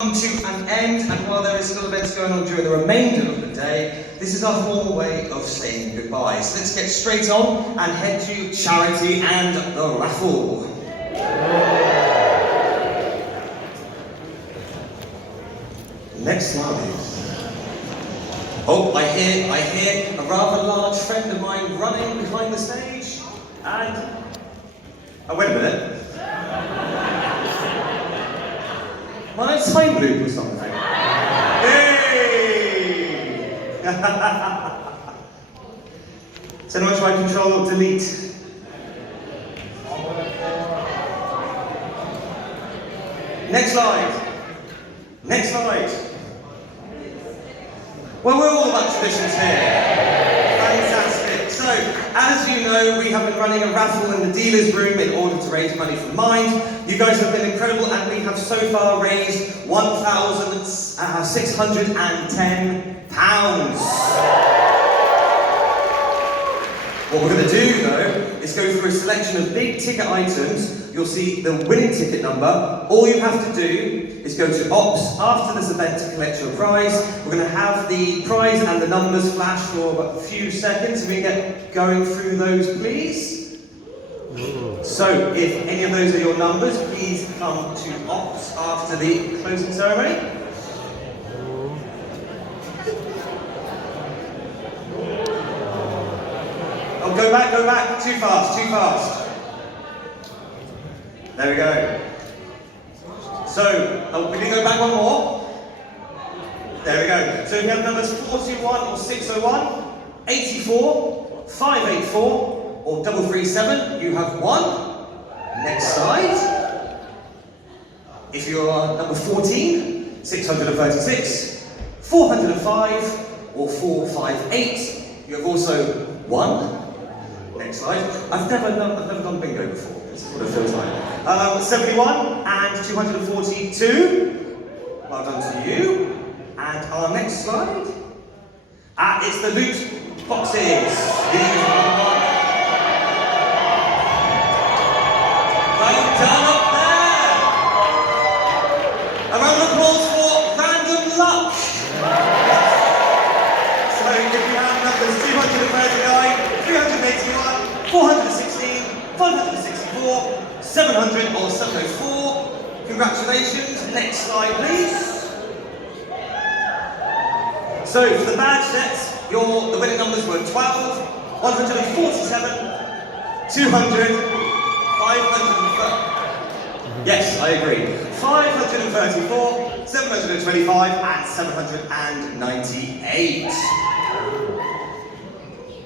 Come to an end, and while there is still events going on during the remainder of the day, this is our formal way of saying goodbye. So let's get straight on and head to charity and the raffle. Next slide. Oh, I hear a rather large friend of mine running behind the stage, and oh, wait a minute. Am I a time loop or something? Hey! So now I try Control or Delete. Next slide. Next slide. Well, we're all about traditions here. Fantastic. So, as you know, we have been running a raffle in the dealer's room in order to raise money for Mind. You guys have been incredible, and we have so far raised £1,610. What we're going to do, though, is go through a selection of big ticket items. You'll see the winning ticket number. All you have to do is go to Ops after this event to collect your prize. We're going to have the prize and the numbers flash for a few seconds. If we can get going through those, please. So, if any of those are your numbers, please come to Ops after the closing ceremony. Oh, go back, too fast. There we go. So, we can go back one more. There we go. So, if you have numbers 421 or 601, 84, 584, or 337, you have one. Next slide. If you are number 14, 636, 405, or 458, you have also one. Next slide. I've never done bingo before. This is what it feels like. 71 and 242. Well done to you. And our next slide. It's the loot boxes. These are well done up there. A round of applause for random luck. So if you have numbers 239, 381, 416, 564, 700 or 704, congratulations. Next slide, please. So for the badge sets, the winning numbers were 12, 147, 200, 530. Yes, I agree. 534, 725, and 798.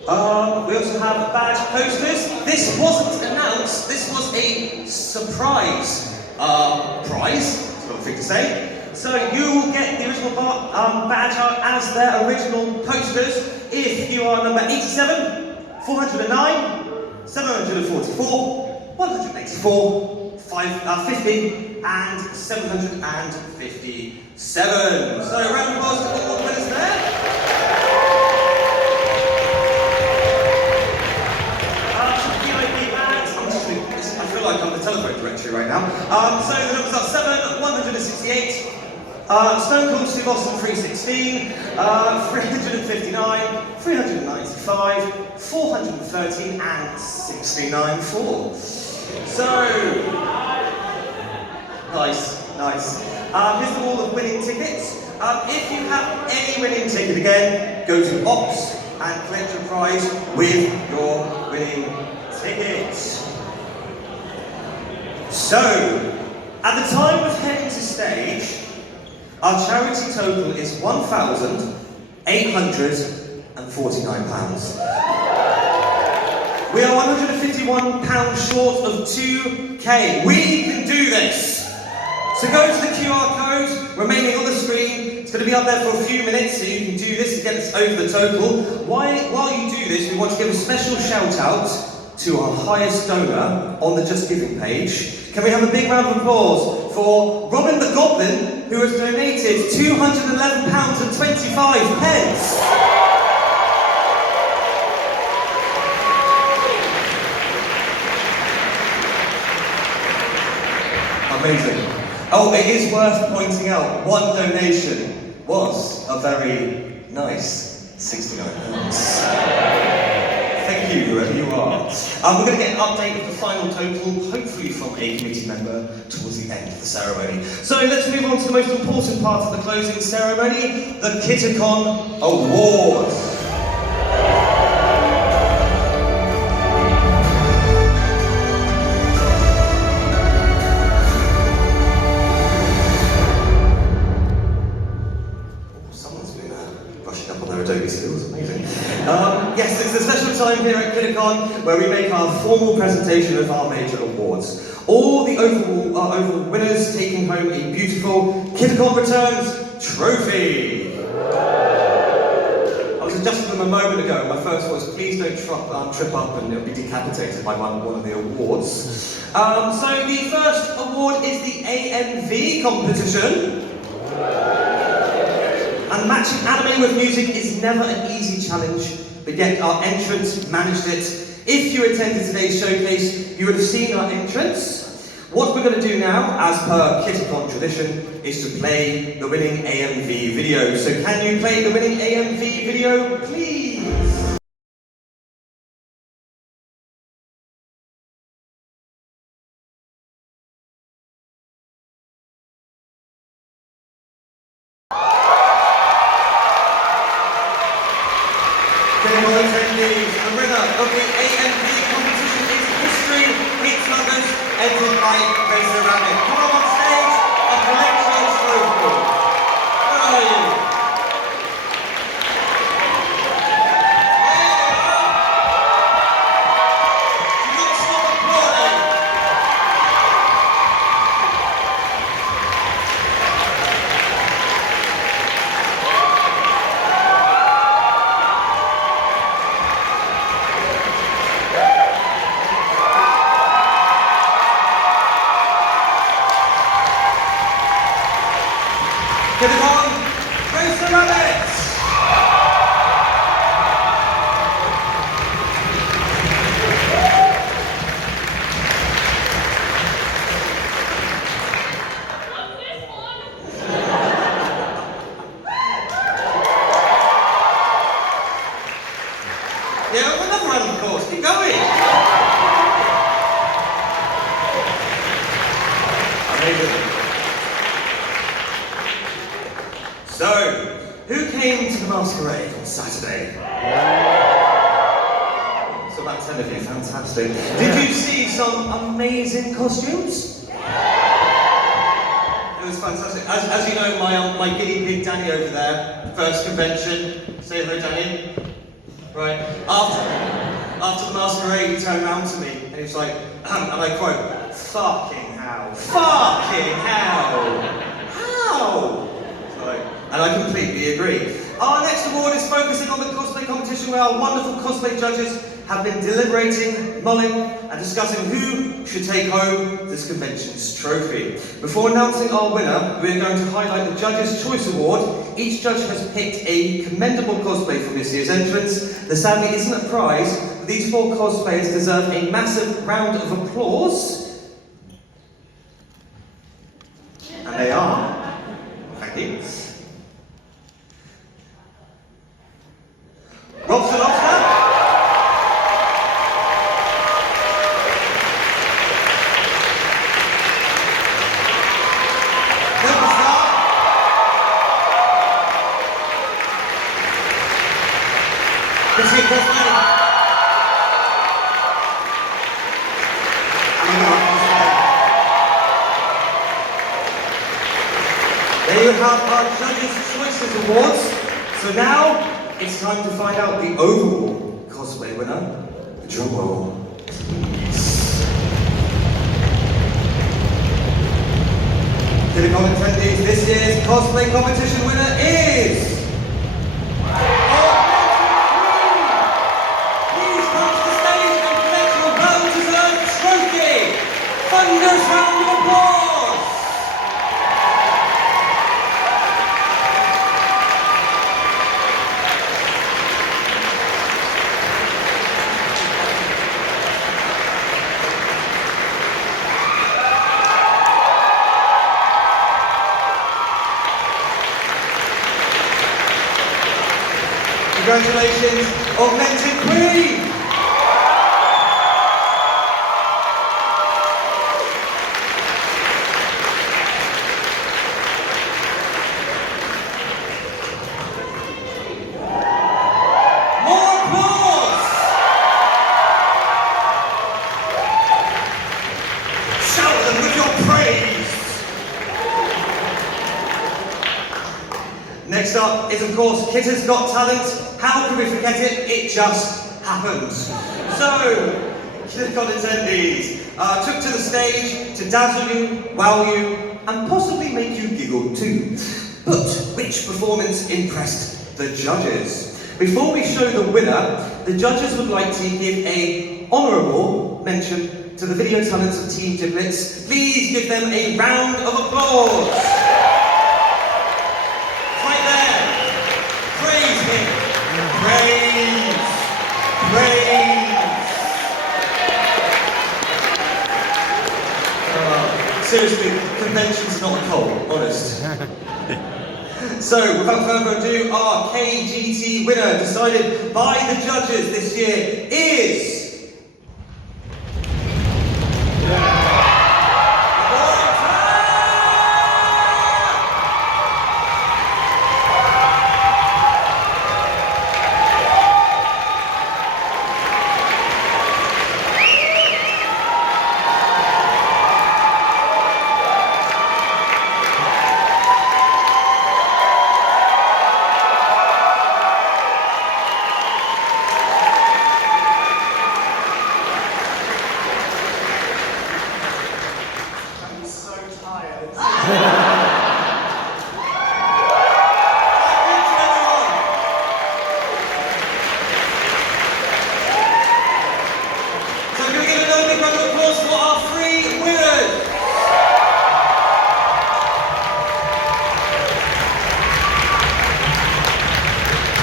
We also have badge posters. This wasn't announced, this was a surprise prize, that's another thing to say. So you will get the original badge art as their original posters if you are number 87, 409, 744, 184, 50, and 757. So round of applause to all the winners there. I feel like I'm the telephone directory right now. So the numbers are 7, 168, Stone Cold Steve Austin 316, 359, 395, 413, and 694. So, nice. Here's all the winning tickets. If you have any winning ticket again, go to Ops and collect your prize with your winning tickets. So, at the time of heading to stage, our charity total is £1,849. We are £151 short of 2K. We can do this! So go to the QR code remaining on the screen. It's going to be up there for a few minutes, so you can do this to get us over the total. While you do this, we want to give a special shout out to our highest donor on the Just Giving page. Can we have a big round of applause for Robin the Goblin, who has donated £211.25. Amazing. Oh, it is worth pointing out, one donation was a very nice £69. Thank you, whoever you are. We're going to get an update of the final total, hopefully from a committee member, towards the end of the ceremony. So let's move on to the most important part of the closing ceremony, the kitacon Awards. Yes, it's a special time here at kitacon where we make our formal presentation of our major awards. All the overall winners taking home a beautiful kitacon Returns trophy. I was adjusting them a moment ago, and my first thought was, please don't trip up and it'll be decapitated by one of the awards. So the first award is the AMV competition. And matching anime with music is never an easy challenge, but yet our entrants managed it. If you attended today's showcase, you would have seen our entrants. What we're going to do now, as per kitacon tradition, is to play the winning AMV video. So can you play the winning AMV video, please? Attendees, the winner of the AMV competition is History Hits Lovers, entered by Mesa Rabbit. Come on stage and collect your trophy. Where are you? There you are! Do not stop applauding! kitacon, race the rabbits! Yeah, we're not right on the course, keep going! Amazing. So, who came to the masquerade on Saturday? So about 10 of you, fantastic. Did you see some amazing costumes? It was fantastic. As you know, my guinea pig Danny over there, first convention. Say hello, Danny. Right. After the masquerade, he turned around to me and he was like, and I quote, "Fucking hell. Fucking hell. How?" And I completely agree. Our next award is focusing on the cosplay competition where our wonderful cosplay judges have been deliberating, mulling, and discussing who should take home this convention's trophy. Before announcing our winner, we are going to highlight the Judges' Choice Award. Each judge has picked a commendable cosplay from this year's entrance. There sadly isn't a prize, but these 4 cosplayers deserve a massive round of applause. And they are. Thank you. Robson Oscar. Christine Cosplay. There you have our Judges' Choices Awards. So now, it's time to find out the overall cosplay winner. Drum roll. kitacon attendees, this year's cosplay competition winner is... Please come to the stage and collect your well-deserved trophy. Thunderous round of applause. Congratulations, Augmented Queen! More applause! Shout them with your praise! Next up is, of course, Kitter's Got Talent. How can we forget it? It just happened. So, kitacon attendees took to the stage to dazzle you, wow you, and possibly make you giggle too. But which performance impressed the judges? Before we show the winner, the judges would like to give an honourable mention to the video talents of Team Giblets. Please give them a round of applause. Praise! Seriously, convention's not cold, honest. So, without further ado, our KGT winner, decided by the judges this year, is...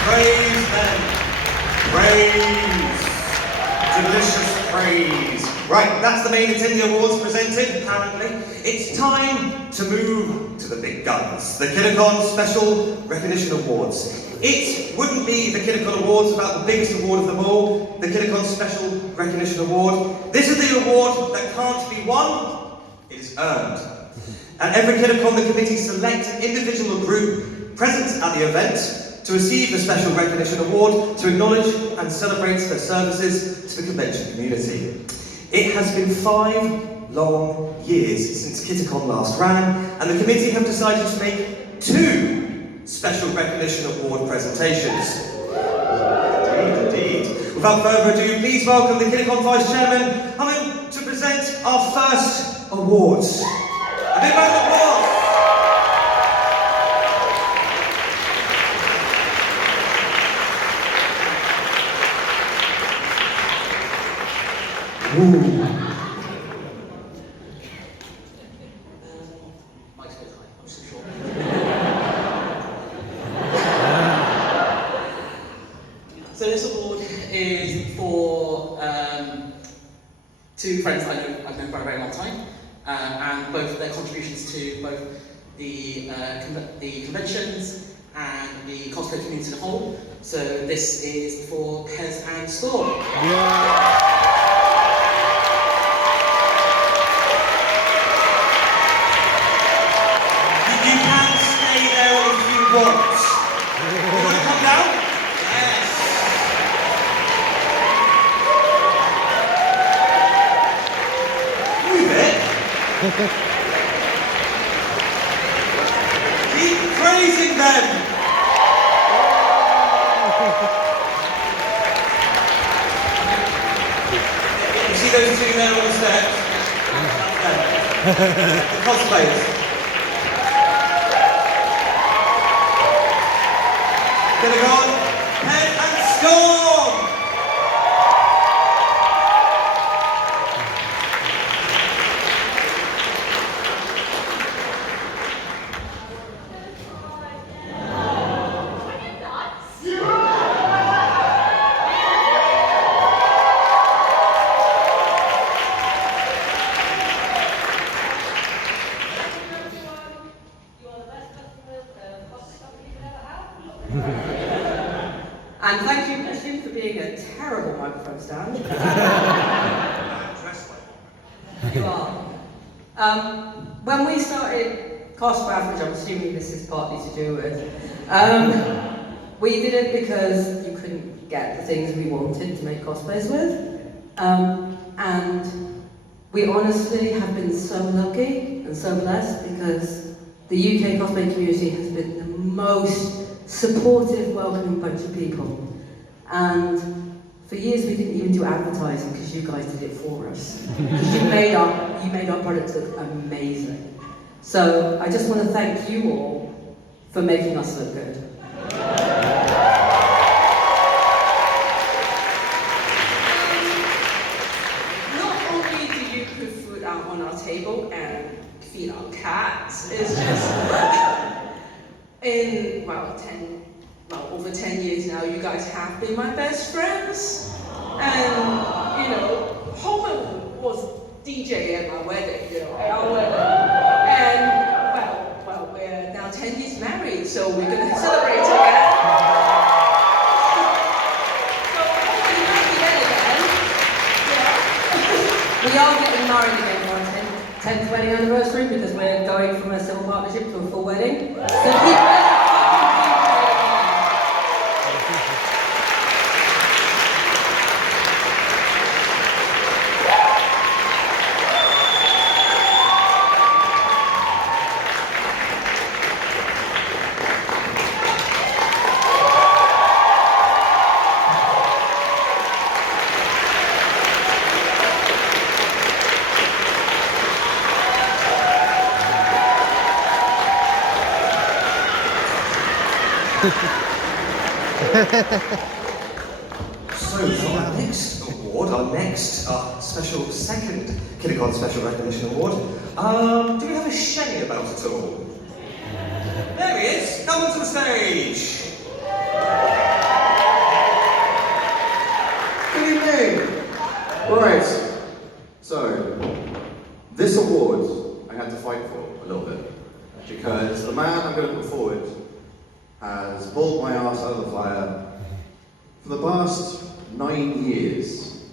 Praise them. Praise. Delicious praise. Right, that's the main attendee awards presented, apparently. It's time to move to the big guns. The kitacon Special Recognition Awards. It wouldn't be the kitacon Awards without the biggest award of them all, the kitacon Special Recognition Award. This is the award that can't be won, it is earned. At every kitacon, the committee select an individual or group present at the event to receive the Special Recognition Award to acknowledge and celebrate their services to the convention community. It has been 5 long years since kitacon last ran, and the committee have decided to make 2 Special Recognition Award presentations. Indeed. Without further ado, please welcome the kitacon Vice Chairman coming to present our first awards. A big round of applause! Ooh. So this award is for 2 friends I've known for a very long time, and both their contributions to both the conventions and the cosplay community as a whole. So this is for Pez and Storm. Yeah. You can stay there if you want. You want to come down? Yes. Move it. Keep praising them. You see those 2 there on the steps? The cosplayers. Gonna go on, Pez and Storm! And thank you, Christian, for being a terrible microphone stand. You are. When we started Cosplay, which I'm assuming this is partly to do with, we did it because you couldn't get the things we wanted to make cosplays with. And we honestly have been so lucky and so blessed because the UK cosplay community has been the most supportive, welcoming bunch of people. And for years we didn't even do advertising because you guys did it for us. you made our products look amazing. So I just want to thank you all for making us look good. Not only do you put food out on our table and feed our cats, it's just over 10 years now, you guys have been my best friends. And, Holman was DJ at my wedding, at our wedding. And, we're now 10 years married, so we're going to celebrate together. So, hopefully not together again. We are getting married again for our 10th wedding anniversary because we're going from a civil partnership to a full wedding. So keep So, for our next award, our next special second kitacon Special Recognition Award, do we have a Shelley about at all? There he is! Come onto the stage! Good evening! Right, so this award I had to fight for a little bit because the man I'm going to put forward has pulled my arse out of the fire for the past 9 years,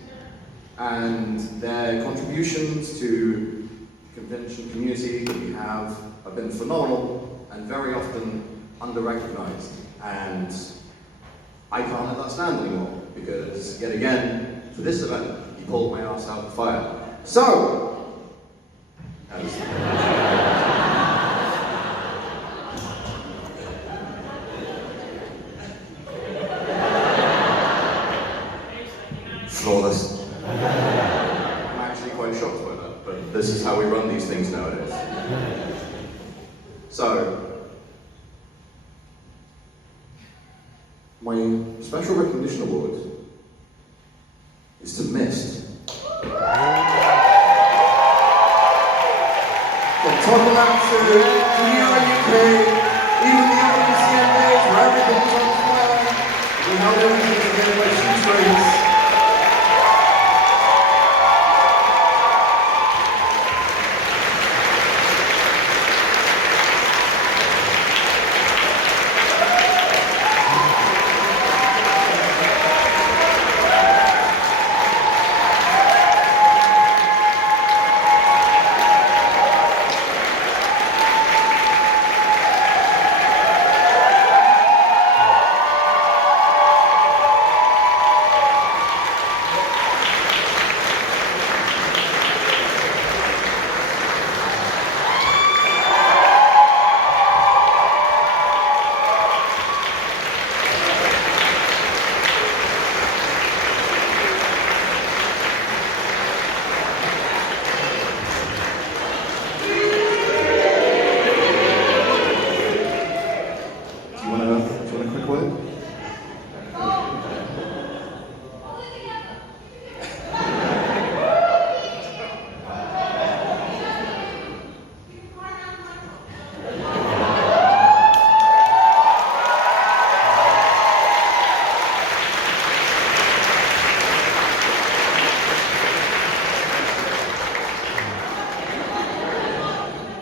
and their contributions to the convention community that we have been phenomenal and very often under-recognized, and I can't let that stand anymore because, yet again, for this event, he pulled my arse out of the fire. So, Flawless. I'm actually quite shocked by that, but this is how we run these things nowadays. So, my special recognition award is to Mist. From Tottenham to Geneva, UK, even the African days where everything was on fire, we held everything together by shoestrings.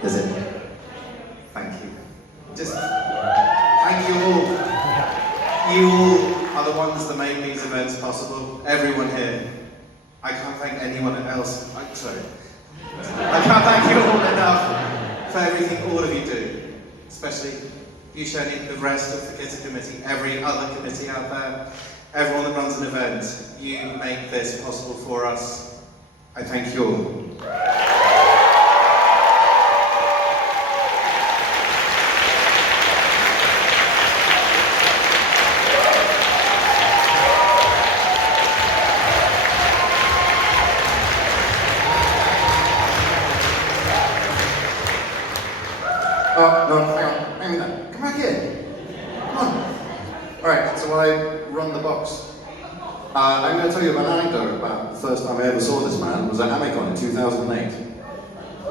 Is it? Thank you. Just thank you all. You all are the the ones that make these events possible. Everyone here. I can't thank anyone else. Sorry. I can't thank you all enough for everything all of you do. Especially you, Shani, the rest of the kitchen committee, every other committee out there, everyone that runs an event. You make this possible for us. I thank you all. Oh, no, hang on. Hang on. Come back in. Come on. Alright, so while I run the box, I'm going to tell you an anecdote about the first time I ever saw this man. It was at Amicon in 2008.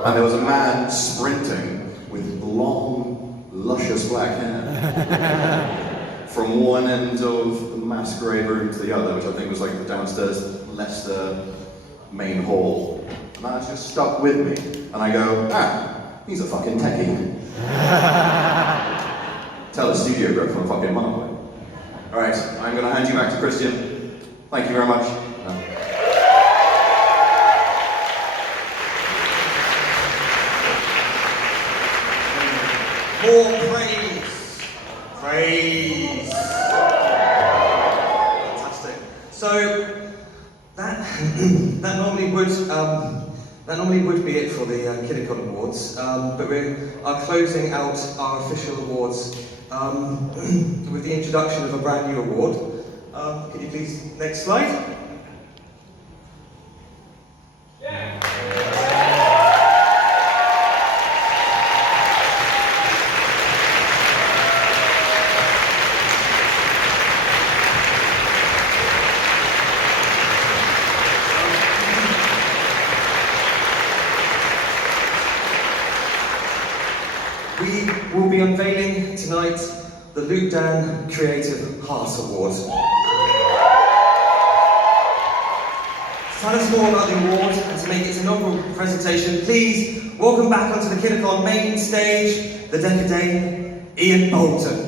And there was a man sprinting with long, luscious black hair from one end of the masquerade room to the other, which I think was like the downstairs Leicester main hall. And that just stuck with me. And I go, he's a fucking techie. Tell the studio rep from a fucking mile away. Alright, I'm going to hand you back to Christian. Thank you very much. More praise. Praise. Fantastic. So that normally would be it for the kitacon Awards, but we are closing out our official awards with the introduction of a brand new award. Can you please, next slide? We will be unveiling tonight the Luke Dan Creative Heart Award. To tell us more about the award and to make its inaugural presentation, please welcome back onto the kitacon main stage, the Decadane, Ian Bolton.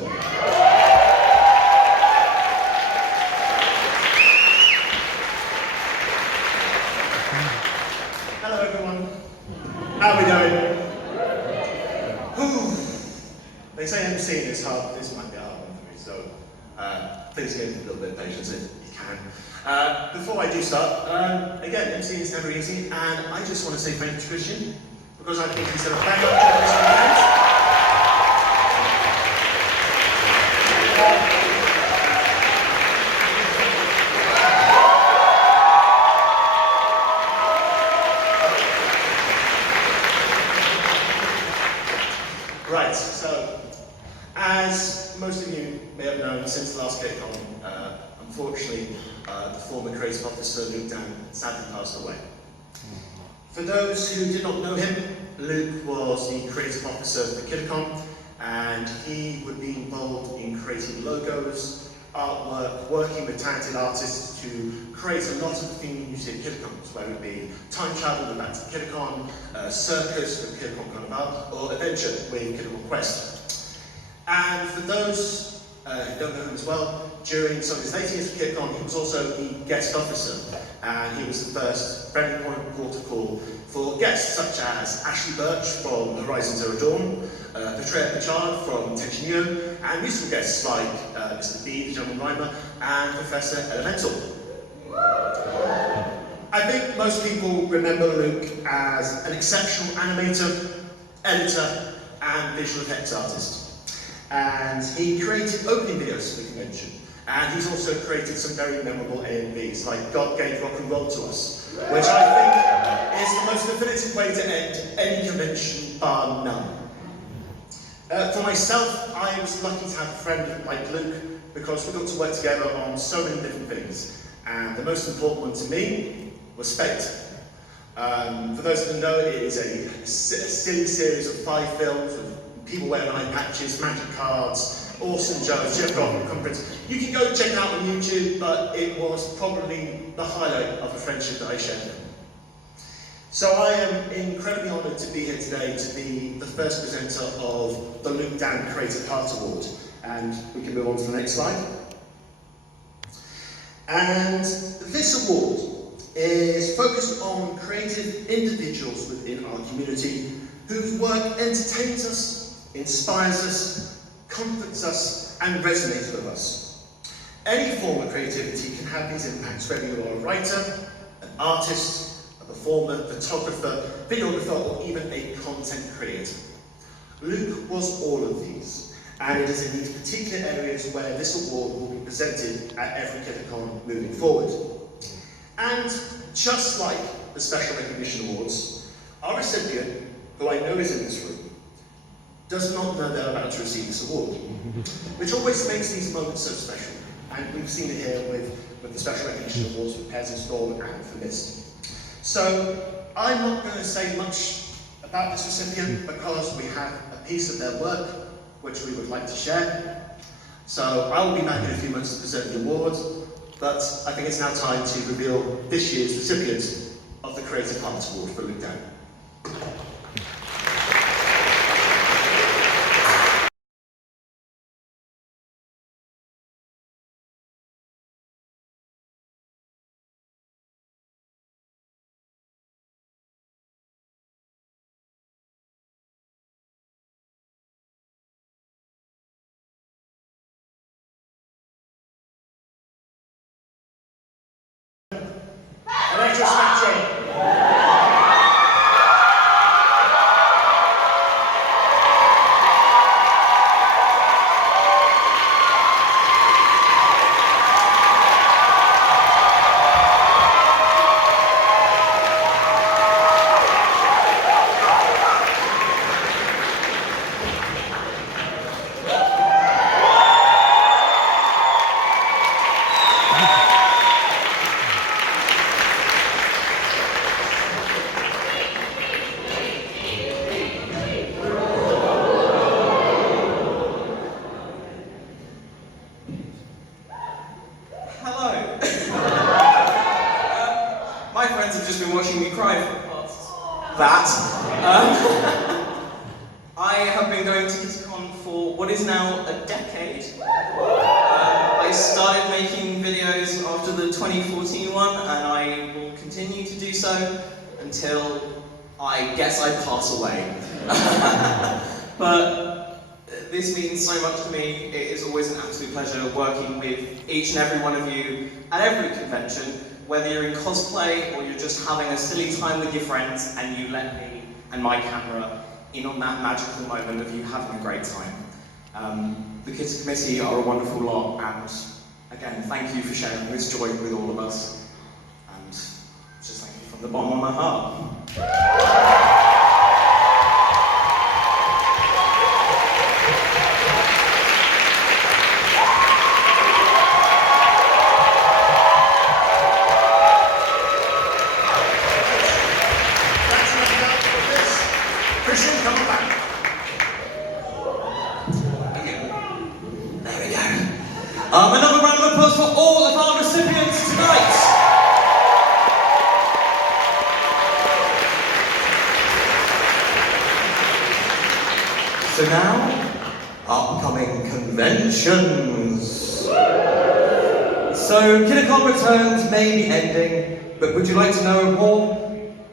Hello everyone. How are we doing? They say emceeing is hard. This might be a hard one for me, so please give me a little bit of patience if you can. Before I do start, again, emceeing is never easy, and I just want to say thank you to Christian, because I think he's done a bang up job this weekend. Right, so as most of you may have known since the last kitacon, unfortunately, the former creative officer Luke Dan sadly passed away. For those who did not know him, Luke was the creative officer of the kitacon, and he would be involved in creating logos, artwork, working with talented artists to create a lot of the things you see at kitacons, whether it be time travel with Back to Kitacon, circus with Kitacon Carnival, or adventure with Kitacon Quest. And for those who don't know him as well, during some of his later years of Kitacon, he was also the guest officer, and he was the first friendly point of protocol for guests such as Ashley Birch from Horizon Zero Dawn, Petrea Pichard from Tension Neo, and musical guests like Mr. B, the German Rhymer, and Professor Elemental. I think most people remember Luke as an exceptional animator, editor, and visual effects artist. And he created opening videos for the convention. And he's also created some very memorable AMVs, like God Gave Rock and Roll to Us, which I think is the most definitive way to end any convention, bar none. For myself, I was lucky to have a friend like Luke, because we got to work together on so many different things. And the most important one to me was Spate. For those who know, it is a silly series of 5 films with people wearing eye patches, magic cards, awesome jokes, Jeff Goldblum conference. You can go check it out on YouTube, but it was probably the highlight of the friendship that I shared with him. So I am incredibly honoured to be here today to be the first presenter of the Luke Dan Creative Heart Award. And we can move on to the next slide. And this award is focused on creative individuals within our community whose work entertains us, inspires us, comforts us, and resonates with us. Any form of creativity can have these impacts, whether you are a writer, an artist, a performer, photographer, videographer, or even a content creator. Luke was all of these, and it is in these particular areas where this award will be presented at every kitacon moving forward. And just like the Special Recognition Awards, our recipient, who I know is in this room, does not know they're about to receive this award, which always makes these moments so special. And we've seen it here with the Special Recognition Awards for Pairs and Storm and for Mist. So I'm not going to say much about this recipient because we have a piece of their work which we would like to share. So I will be back in a few months to present the award, but I think it's now time to reveal this year's recipient of the Creative Hearts Award for Luke Down. Retrospective. My friends have just been watching me cry for the past that. I have been going to kitacon for what is now a decade. I started making videos after the 2014 one, and I will continue to do so until I guess I pass away. But this means so much to me. It is always an absolute pleasure working with each and every one of you at every convention, whether you're in cosplay or you're just having a silly time with your friends and you let me and my camera in on that magical moment of you having a great time. The Kids Committee are a wonderful lot, and again, thank you for sharing this joy with all of us, and just thank you from the bottom of my heart. Another round of applause for all of our recipients tonight. So now, upcoming conventions. So kitacon returns may be ending, but would you like to know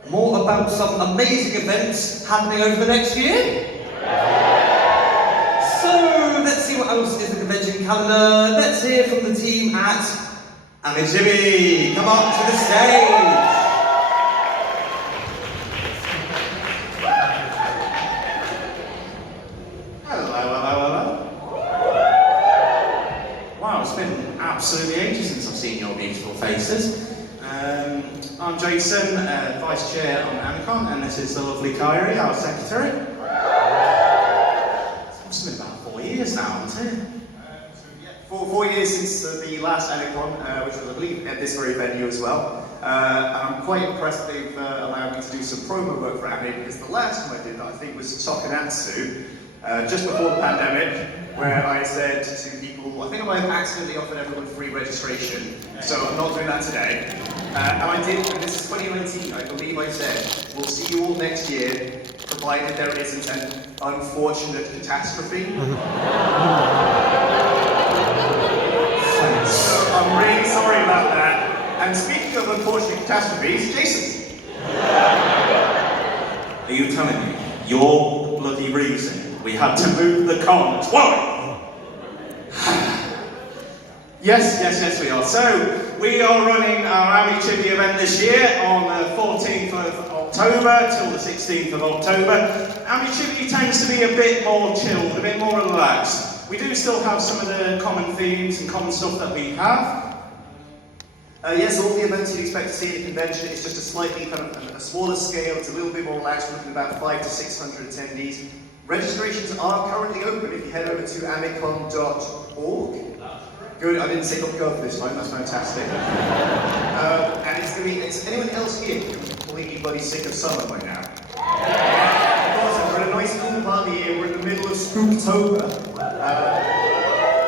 more about some amazing events happening over the next year? Let's see what else is the convention calendar. Let's hear from the team at Amijibi. Come up to the stage. Hello. Wow, it's been absolutely ages since I've seen your beautiful faces. I'm Jason, Vice Chair on Amicon, and this is the lovely Kyrie, our Secretary. It's been about 4 years now, isn't it? 4 years since the last Amicon, which was, I believe, at this very venue as well. And I'm quite impressed they've allowed me to do some promo work for Ami, because the last time I did that, I think, was Tokonatsu, just before the pandemic, where I said to people, I think I might have accidentally offered everyone free registration, so I'm not doing that today. And I did, and this is 2019, I believe I said, we'll see you all next year, provided there isn't an unfortunate catastrophe. I'm really sorry about catastrophes, Jason. Are you telling me you're the bloody reason we had to move the con? Why? Yes, we are. So, we are running our Amichibby event this year on the 14th of October till the 16th of October. Amichibby tends to be a bit more chilled, a bit more relaxed. We do still have some of the common themes and common stuff that we have. Yes, all the events you'd expect to see at a convention. It's just a slightly kind of a smaller scale. It's a little bit more relaxed. We're looking at about 500 to 600 attendees. Registrations are currently open if you head over to amicon.org. Good, I didn't say .gov this time, that's fantastic. And it's going to be, is anyone else here completely bloody sick of summer by now? Awesome, we're in a nice cool part of the year, we're in the middle of Spooktober.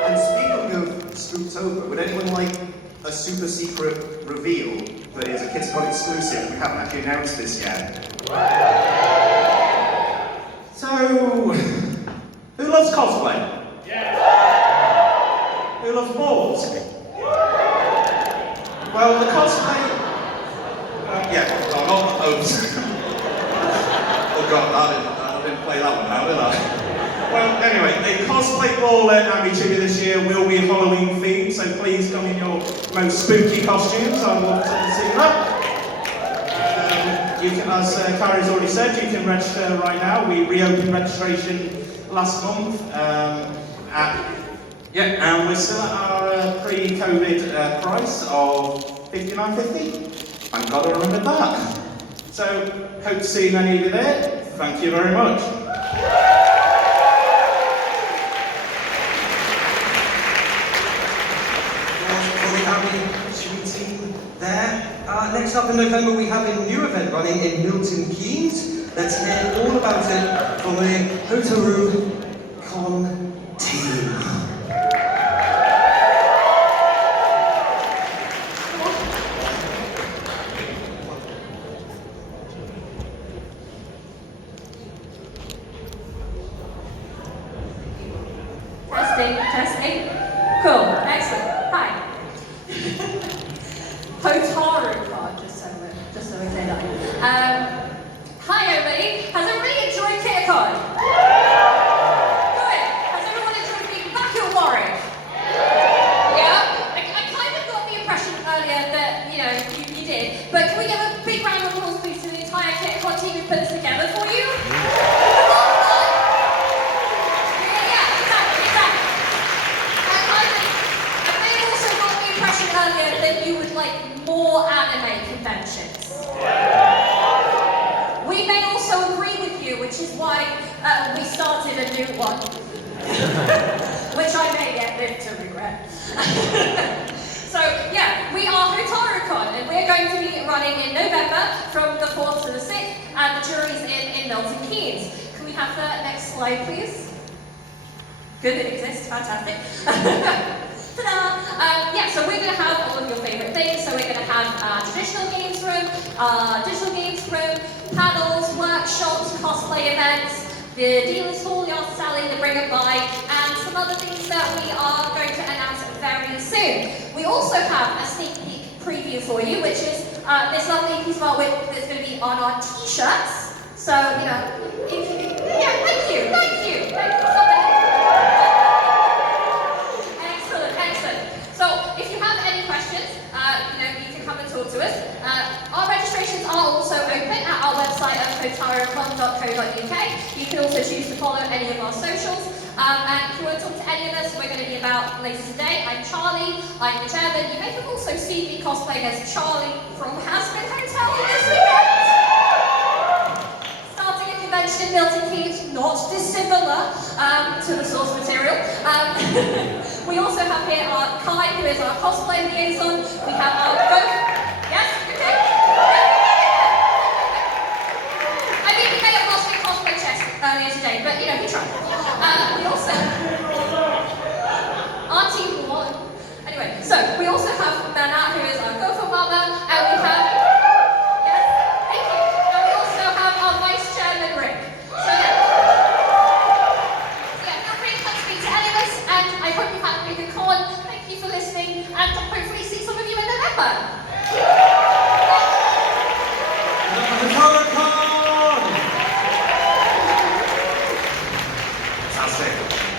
And speaking of Spooktober, would anyone like a super secret reveal that is a kitacon exclusive? We haven't actually announced this yet. So, who loves cosplay? Who loves balls? Well, the cosplay... not those. Oh god, I didn't play that one now, did I? Well, anyway, the cosplay ball at Amichibby this year will be Halloween themed, so please come in your most spooky costumes. I would love to see that. You can, as Carrie's already said, you can register right now. We reopened registration last month. And we're still at our pre-COVID price of $59.50. Thank God I remembered that. So, hope to see many of you there. Thank you very much. Next up in November, we have a new event running in Milton Keynes. Let's hear all about it from the Hotaru Con team. Testing. Cool, excellent. Hi. Hotaru card, just so we say that. Hi everybody. Has everybody enjoyed kitacon? Good. Has everyone enjoyed being back at Warwick? Yeah? I kind of got the impression earlier that, you did. But can we give a big round of applause please to the entire kitacon team who put this together for you? Earlier that you would like more anime conventions. We may also agree with you, which is why we started a new one, which I may yet live to regret. So yeah, we are HotaruCon, and we're going to be running in November from the 4th to the 6th, and the jury's in Milton Keynes. Can we have the next slide, please? Good, it exists, fantastic. Ta-da! So we're going to have all of your favourite things. So we're going to have traditional games room, digital games room, panels, workshops, cosplay events, the dealers hall, Yard Sally, the Bring It By, and some other things that we are going to announce very soon. We also have a sneak peek preview for you, which is this lovely piece of artwork that's going to be on our t-shirts. So, if you, thank you. So, if you have any questions, you can come and talk to us. Our registrations are also open at our website at hotarucon.co.uk. You can also choose to follow any of our socials. And if you want to talk to any of us, we're going to be about later today. I'm Charlie, I'm the chairman. You may have also seen me cosplaying as Charlie from Hasbin Hotel this weekend. Starting a convention in Milton Keynes, not dissimilar to the source material. We also have here our Kai, who is our cosplay liaison. We have our yes, okay. I mean, we may have lost a cosplay chest earlier today, but we tried. We also our team won. Anyway, so we also have Mana, who is our gopher mama, and we have thank you. And we also have our vice chairman Rick. So feel free to come speak to any of us, and I hope you've had a really good con. Thank you for listening, and hopefully see some of you in November.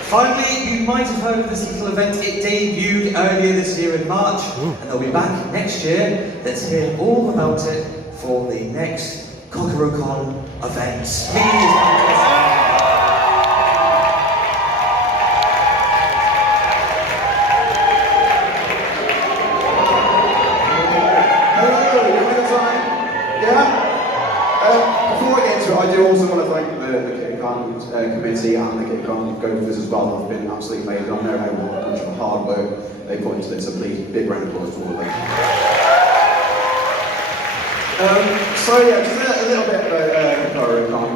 Finally, you might have heard of this little event. It debuted earlier this year in March, and they'll be back next year. Let's hear all about it for the next Cockero-Con event. Please. I do also want to thank the kitacon committee and the kitacon gophers as well. They've been absolutely amazing. I know how much of hard work they put into this, so please, big round of applause to all of them. So yeah, just a little bit about Cockero-Con.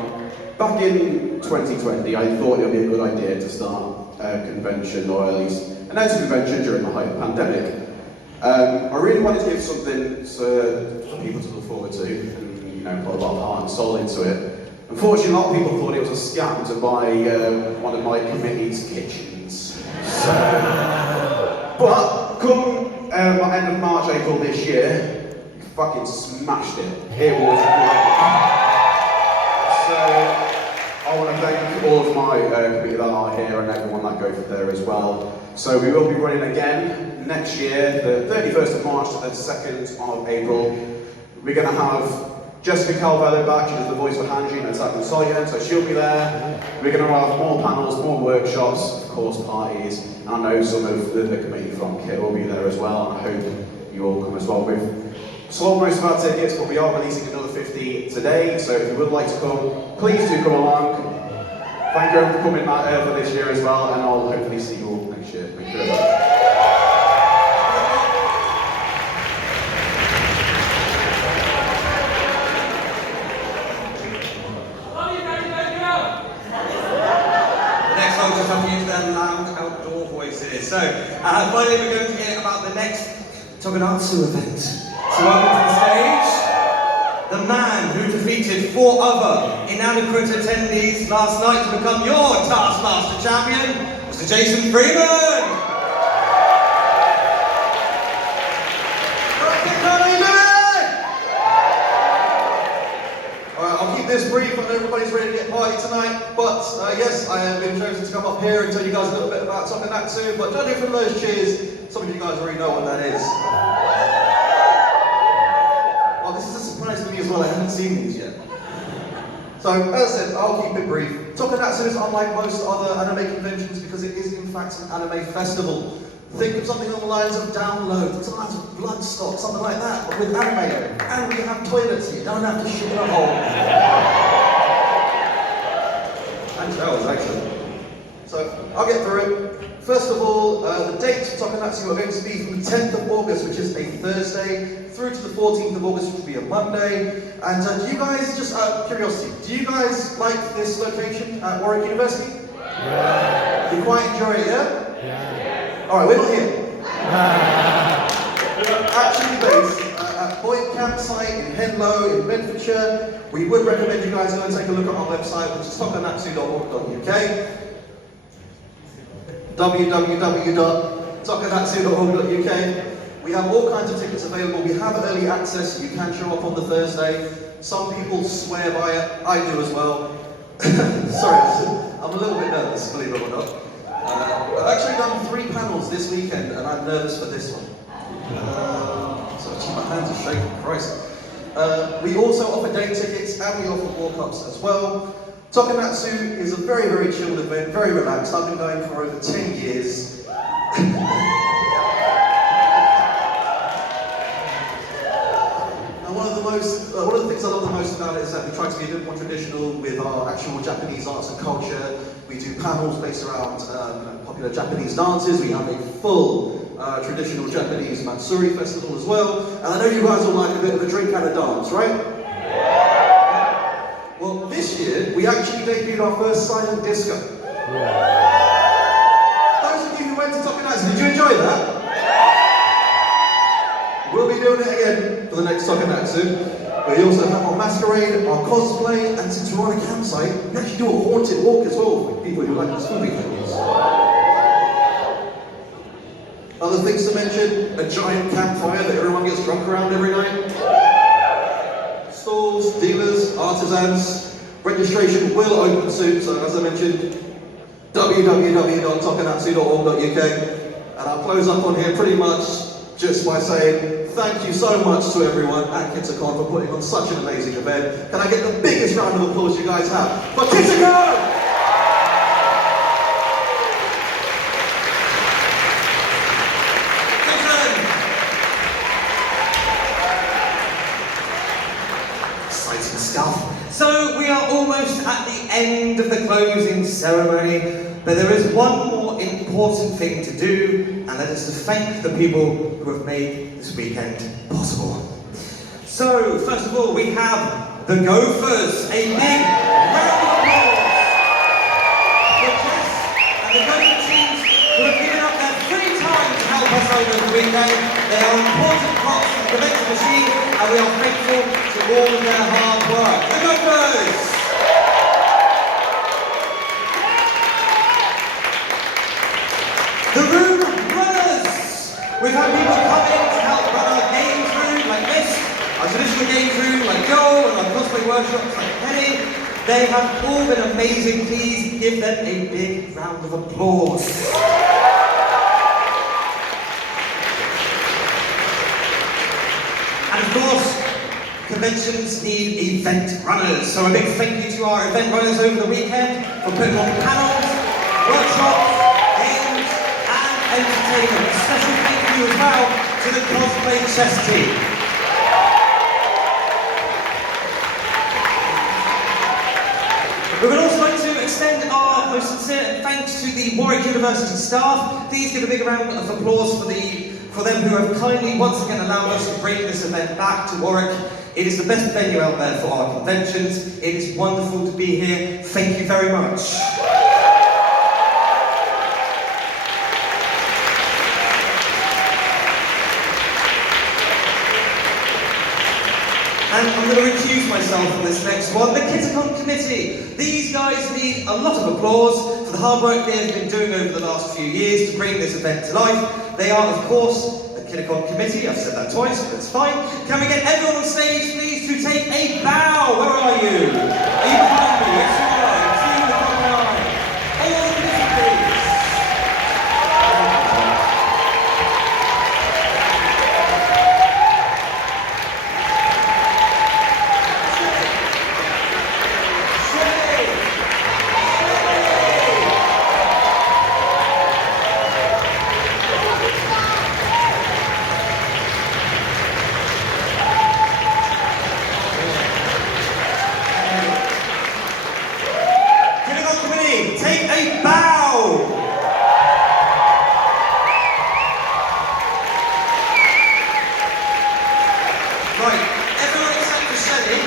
Back in 2020, I thought it would be a good idea to start a convention, or at least announce a convention during the height of the pandemic. I really wanted to give something for people to look forward to, and you know, put a lot of heart and soul into it. Unfortunately, a lot of people thought it was a scam to buy one of my committee's kitchens. But come end of March, April this year, we fucking smashed it. It was great. So I want to thank all of my committee that are here and everyone that goes there as well. So we will be running again next year, the 31st of March to the 2nd of April. We're going to have Jessica Calvello back. She does the voice for Hanji and Attack on Titan, so she'll be there. We're going to have more panels, more workshops, of course parties, and I know some of the committee from KIT will be there as well, and I hope you all come as well. We've sold most of our tickets, but we are releasing another 50 today, so if you would like to come, please do come along. Thank you everyone for coming for this year as well, and I'll hopefully see you all next year. Thank you very much. So, finally we're going to hear about the next Tokonatsu event. So welcome to the stage, the man who defeated 4 other inadequate attendees last night to become your Taskmaster champion, Mr. Jason Freeman! I'll keep this brief. I know everybody's ready to get party tonight, but yes, I have been chosen to come up here and tell you guys a little bit about Tokonatsu, but judging from those cheers, some of you guys already know what that is. Well, this is a surprise to me as well, I haven't seen these yet. So, as I said, I'll keep it brief. Tokonatsu is unlike most other anime conventions because it is in fact an anime festival. Think of something on the lines of Download, something on the lines of Bloodstock, something like that, but with anime. And we have toilets, so you don't have to shit in a hole. And showers, actually. So, I'll get through it. First of all, the dates for Tokonatsu are going to be from the 10th of August, which is a Thursday, through to the 14th of August, which will be a Monday. And do you guys, just out of curiosity, do you guys like this location at Warwick University? Yeah. You quite enjoy it, yeah? Yeah. Alright, we're not here. Actually based at Boyd Campsite in Henlow in Bedfordshire. We would recommend you guys go and take a look at our website, which is tokonatsu.org.uk. www.tokonatsu.org.uk. We have all kinds of tickets available. We have early access. You can show up on the Thursday. Some people swear by it. I do as well. Sorry, I'm a little bit nervous, believe it or not. I've actually done 3 panels this weekend, and I'm nervous for this one. So actually my hands are shaking, Christ. We also offer day tickets, and we offer walk-ups as well. Tokonatsu is a very, very chilled event, very relaxed. I've been going for over 10 years. And one of the things I love the most about it is that we try to be a bit more traditional with our actual Japanese arts and culture. We do panels based around popular Japanese dances. We have a full traditional Japanese Matsuri festival as well. And I know you guys all like a bit of a drink and a dance, right? Yeah. Well, this year, we actually debuted our first silent disco. Yeah. Those of you who went to Tokonatsu, did you enjoy that? We'll be doing it again for the next Tokonatsu. We also have our masquerade, our cosplay, and since we're on a campsite, we actually do a haunted walk as well for people who like the spooky things. Other things to mention, a giant campfire that everyone gets drunk around every night. Stalls, dealers, artisans. Registration will open soon, so as I mentioned, www.tokanatsu.org.uk. And I'll close up on here pretty much just by saying thank you so much to everyone at kitacon for putting on such an amazing event. Can I get the biggest round of applause you guys have for kitacon? Exciting stuff. So we are almost at the end of the closing ceremony, but there is one more important thing to do, and that is to thank the people who have made this weekend possible. So, first of all, we have the Gophers. A big round of applause for Jess and the Gopher teams who have given up their free time to help us over the weekend. They are important parts of the convention machine, and we are thankful to all of their hard work. The Gophers! The Room Runners! We've had people come in to help run our games room like this, our traditional games room like Joel, and our cosplay workshops like Penny. They have all been amazing. Please give them a big round of applause. And of course, conventions need event runners. So a big thank you to our event runners over the weekend for putting on panels, workshops, games, and entertainment. A special thank you as well to the Cosplay chess team. We would also like to extend our most sincere thanks to the Warwick University staff. Please give a big round of applause for them who have kindly once again allowed us to bring this event back to Warwick. It is the best venue out there for our conventions. It is wonderful to be here. Thank you very much. And I'm going to recuse myself from this next one. The kitacon committee. These guys need a lot of applause for the hard work they have been doing over the last few years to bring this event to life. They are, of course, the kitacon committee. I've said that twice, but it's fine. Can we get everyone on stage, please, to take a bow? Where are you? Are you behind me? Yes, you are. See the front line. All the committee, please. Take a bow! Right, everyone except for Shelley.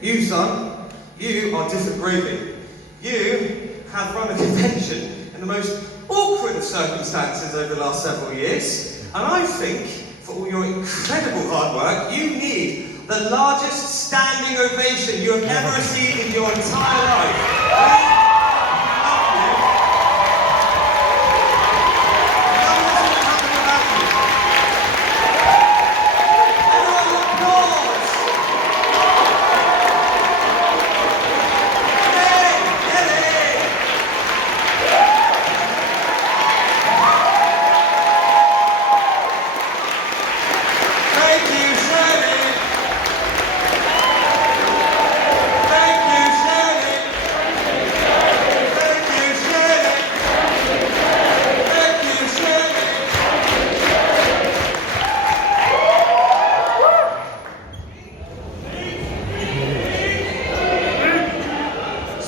You son, you are different gravy. You have run a convention in the most awkward of circumstances over the last several years, and I think, for all your incredible hard work, you need the largest standing ovation you have ever received in your entire life.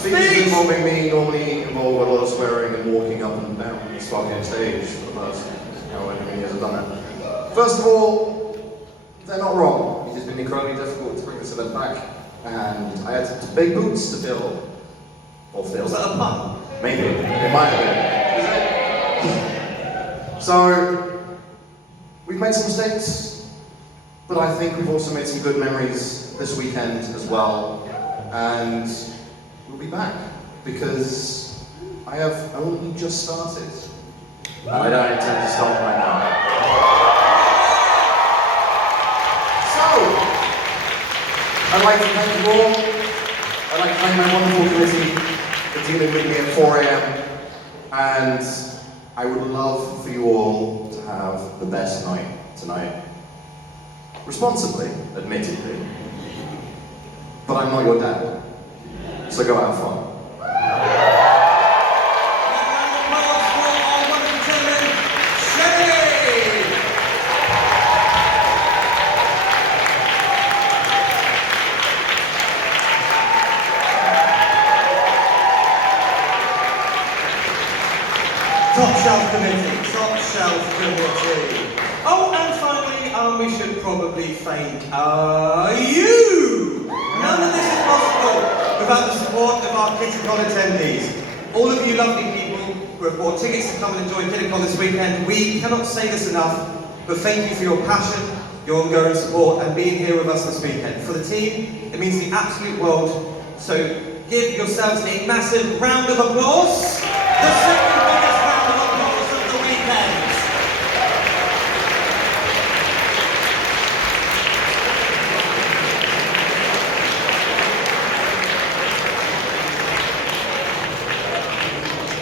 Speeches involving me normally involve a lot of swearing and walking up and down this fucking stage for the past however many years I've done it. First of all, they're not wrong. It has been incredibly difficult to bring this event back, and I had to big boots to fill. Or fill. Was that a pun? Maybe. It might have been. So, we've made some mistakes, but I think we've also made some good memories this weekend as well. And we'll be back, because I have only just started. And I don't intend to stop right now. So, I'd like to thank you all. I'd like to thank my wonderful committee. It's going to meet me at 4 a.m. and I would love for you all to have the best night tonight. Responsibly, admittedly. But I'm not your dad. So go have fun. Top shelf committee, top shelf committee. Oh, and finally, we should probably thank you. None of this is possible without the support of our kitacon attendees. All of you lovely people who have bought tickets to come and enjoy kitacon this weekend. We cannot say this enough, but thank you for your passion, your ongoing support, and being here with us this weekend. For the team, it means the absolute world. So give yourselves a massive round of applause. The second biggest round of applause of the weekend.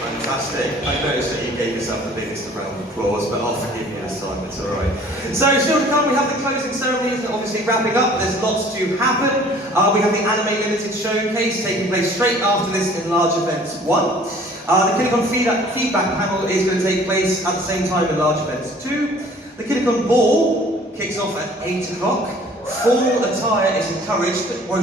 Fantastic. I noticed that you gave yourself the biggest round of applause, but I'll forgive you this time, it's alright. So still to come, we have the closing ceremonies, obviously wrapping up. There's lots to happen. We have the Anime Limited Showcase taking place straight after this in Large Events 1. The kitacon feedback panel is going to take place at the same time in Large Events 2. The kitacon ball kicks off at 8 o'clock. Full attire is encouraged, but won't